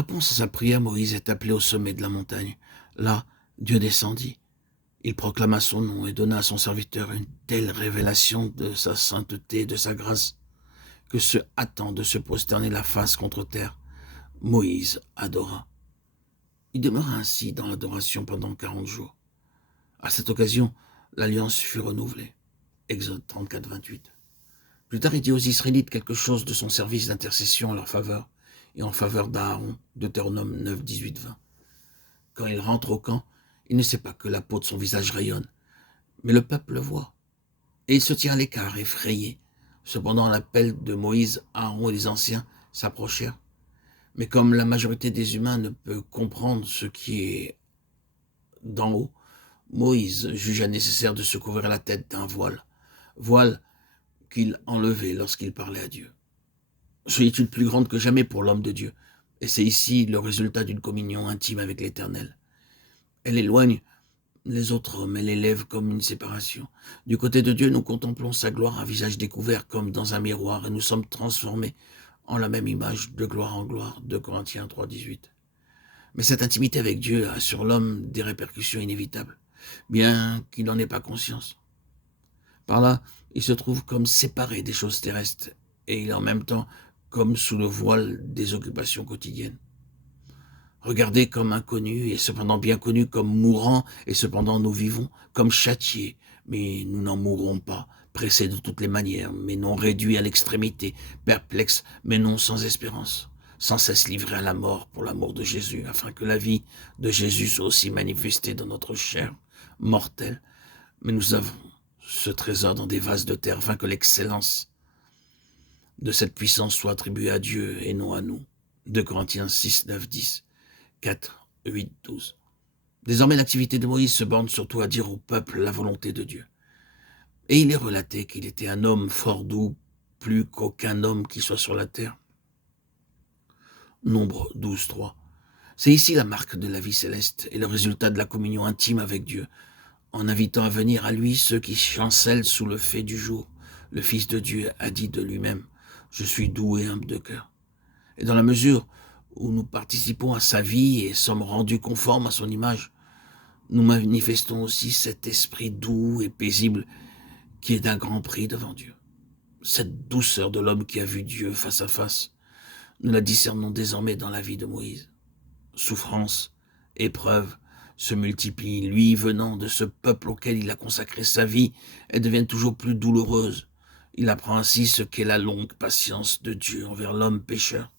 réponse à sa prière, Moïse est appelé au sommet de la montagne. Là, Dieu descendit. Il proclama son nom et donna à son serviteur une telle révélation de sa sainteté et de sa grâce que se hâtant de se prosterner la face contre terre, Moïse adora. Il demeura ainsi dans l'adoration pendant 40 jours. À cette occasion, l'alliance fut renouvelée. Exode 34, 28. Plus tard, il dit aux Israélites quelque chose de son service d'intercession en leur faveur et en faveur d'Aaron, Deutéronome 9, 18, 20. Quand il rentre au camp, il ne sait pas que la peau de son visage rayonne, mais le peuple le voit. Et il se tient à l'écart, effrayé. Cependant, à l'appel de Moïse, Aaron et les anciens s'approchèrent. Mais comme la majorité des humains ne peut comprendre ce qui est d'en haut, Moïse jugea nécessaire de se couvrir la tête d'un voile qu'il enlevait lorsqu'il parlait à Dieu. Solitude plus grande que jamais pour l'homme de Dieu, et c'est ici le résultat d'une communion intime avec l'Éternel. Elle éloigne les autres hommes, elle élève comme une séparation. Du côté de Dieu, nous contemplons sa gloire à visage découvert comme dans un miroir, et nous sommes transformés en la même image de gloire en gloire, 2 Corinthiens 3, 18. Mais cette intimité avec Dieu a sur l'homme des répercussions inévitables, bien qu'il n'en ait pas conscience. Par là, il se trouve comme séparé des choses terrestres, et il est en même temps comme sous le voile des occupations quotidiennes. Regardé comme inconnu et cependant bien connu, comme mourant et cependant nous vivons, comme châtiés, mais nous n'en mourrons pas, pressés de toutes les manières, mais non réduits à l'extrémité, perplexes, mais non sans espérance, sans cesse livrés à la mort pour l'amour de Jésus, afin que la vie de Jésus soit aussi manifestée dans notre chair mortelle. Mais nous avons ce trésor dans des vases de terre, afin que l'excellence de cette puissance soit attribuée à Dieu et non à nous. 2 Corinthiens 6, 9, 10. 4, 8, 12. Désormais, l'activité de Moïse se borne surtout à dire au peuple la volonté de Dieu. Et il est relaté qu'il était un homme fort doux, plus qu'aucun homme qui soit sur la terre. Nombre 12, 3. C'est ici la marque de la vie céleste et le résultat de la communion intime avec Dieu, en invitant à venir à lui ceux qui chancellent sous le fait du jour. Le Fils de Dieu a dit de lui-même, « Je suis doux et humble de cœur. » Et dans la mesure où nous participons à sa vie et sommes rendus conformes à son image, nous manifestons aussi cet esprit doux et paisible qui est d'un grand prix devant Dieu. Cette douceur de l'homme qui a vu Dieu face à face, nous la discernons désormais dans la vie de Moïse. Souffrance, épreuve se multiplient, lui venant de ce peuple auquel il a consacré sa vie, elles deviennent toujours plus douloureuses. Il apprend ainsi ce qu'est la longue patience de Dieu envers l'homme pécheur.